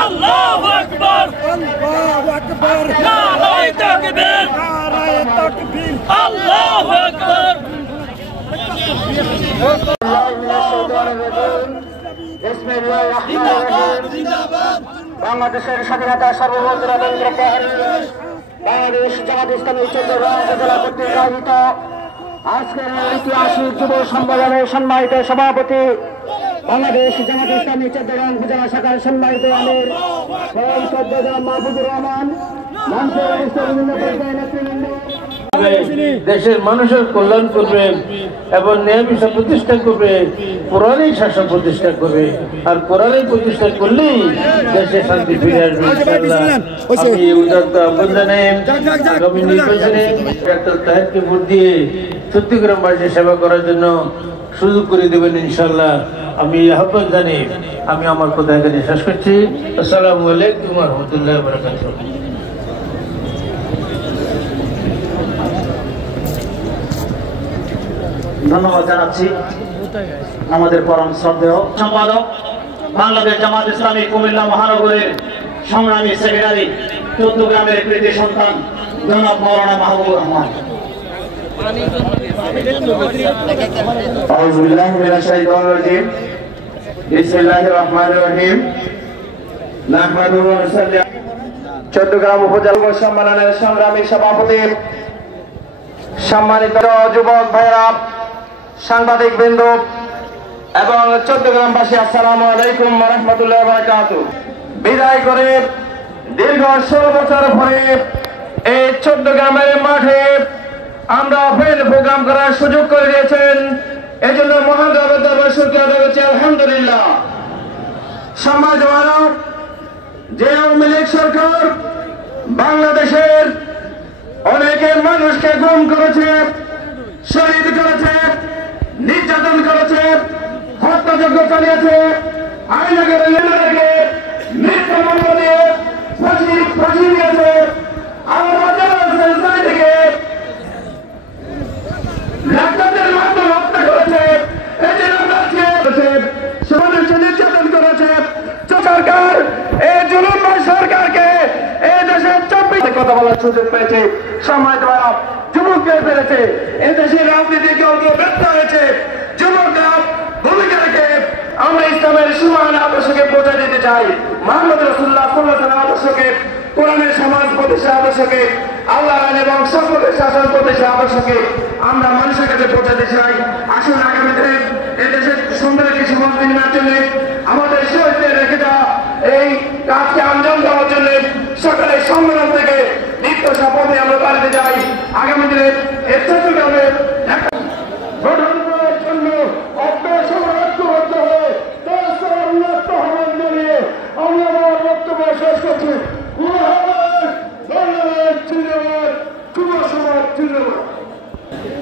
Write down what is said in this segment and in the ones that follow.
Allahu Akbar! Allahu Akbar! Nare takbir! Nare takbir! Allahu Akbar! বাংলাদেশের স্বাধীনতা সার্বভৌমত্ব রবীন্দ্র প্রহরী বাংলাদেশ জামাত ইসলামী চট্টগ্রাম উপজেলা কর্তৃক আয়োজিত আজকের ঐতিহাসিক যুব সম্মেলনের সম্মানিত সভাপতি বাংলাদেশ জামাত ইসলামী চট্টগ্রাম উপজেলা শাখার সম্মানিত আমির চট্টগ্রাম মাহফুজুর রহমান দেশের মানুষের কল্যাণ করবে এবং ন্যায় বিচার প্রতিষ্ঠা করবে, কোরআনের শাসন প্রতিষ্ঠা করবে। আর কোরআনের প্রতিষ্ঠা করলেই দেশে শান্তি ফিরে আসবে ইনশাআল্লাহ। আমি উদাত্ত আহ্বান জানাই আগামী নির্বাচনে ডাক্তার তাহেরকে ভোট দিয়ে চট্টগ্রামবাসীর সেবা করার জন্য সুযোগ করে দেবেন ইনশাআল্লাহ। আমি আহ্বান জানিয়ে আমি আমার কথা এখানে শেষ করছি। আসসালামু আলাইকুম ওয়া রাহমাতুল্লাহি ওয়া বারাকাতুহু। ধন্যবাদ জানাচ্ছি আমাদের পরম শ্রদ্ধেয় সম্পাদক বাংলাদেশ জামাত ইসলামী কুমিল্লা মহানগরের সংগ্রামী সেক্রেটারি চট্টগ্রামের কৃতি সন্তান জনাব মাওলানা মাহবুবুর রহমান। আউযু বিল্লাহি মিনাশ শাইতানির রাজীম। বিসমিল্লাহির রহমানির রহিম। নাহমাদুহু ওয়া নুসাল্লি। চট্টগ্রাম উপজেলা সম্মেলনের সংগ্রামী সভাপতি, সম্মানিত যুবক ভাইরা, সাংবাদিক বৃন্দ এবং চট্টগ্রামবাসী, আসসালামু আলাইকুম ওয়া রাহমাতুল্লাহি ওয়া বারাকাতুহু। বিদায় করে দীর্ঘ 16 বছর পরে এই চট্টগ্রামের মাঠে আমরা ব্যান্ড প্রোগ্রাম করার সুযোগ করে দিয়েছেন, এজন্য মহান দরবারে শুকরিয়া আদায় করছি আলহামদুলিল্লাহ। সম্মানিত মানব, যে আওয়ামী লীগ সরকার বাংলাদেশের অনেকে মানুষকে গুম করেছে, শহীদ করেছে, নির্যাতন করেছে, হত্যাযজ্ঞ চালিয়েছে, আইনাগরে লেগে মিথ্যা মামলা দিয়ে ফাঁসি দিয়েছে, থেকে ডাক্তারদের মাধ্যমে হত্যা করেছে, সমাজকে নির্যাতন করেছে। সরকার এই জুলুমবাজ সরকারকে এই দেশের 24 কথা বলার সুযোগ পেয়েছে, সম্মানিত যুবককে পেরেছে, এই দেশের রাজনীতি দলগুলো ব্যর্থ হয়েছে। যুবকরা ভূমিকা রেখে আমরা ইসলামের সুবহান আদর্শকে পৌঁছে দিতে চাই, মুহাম্মদ রাসূলুল্লাহ সাল্লাল্লাহু আলাইহি ওয়াসাল্লাম আদর্শকে, কোরআনের সমাজ প্রতিষ্ঠা আদর্শকে, আল্লাহর আইন এবং সকলের শাসন প্রতিষ্ঠা আদর্শকে আমরা মানুষের কাছে পৌঁছাতে চাই। আসুন আগামী দিনে এই দেশের সুন্দর কিছু মত বিনিময়ের জন্য আমাদের শহীদদের রেখে দেওয়া এই কাজকে আঞ্জাম দেওয়ার জন্য সকালের সম্মেলন থেকে নিত্য শপথ নিয়ে আমরা বাড়িতে যাই। আগামী দিনে এর চট্টগ্রামে গঠন করার জন্য ঐক্যবদ্ধ হয়ে আহ্বান জানিয়ে আমি আমার বক্তব্য শেষ করছি।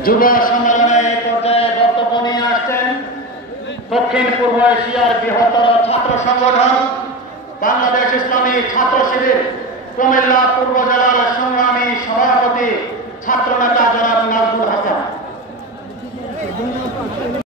যুব সম্মেলনে এই পর্যায়ে বক্তব্য নিয়ে আসছেন দক্ষিণ পূর্ব এশিয়ার বৃহত্তর ছাত্র সংগঠন বাংলাদেশ ইসলামী ছাত্র শিবির কুমিল্লা পূর্ব জেলা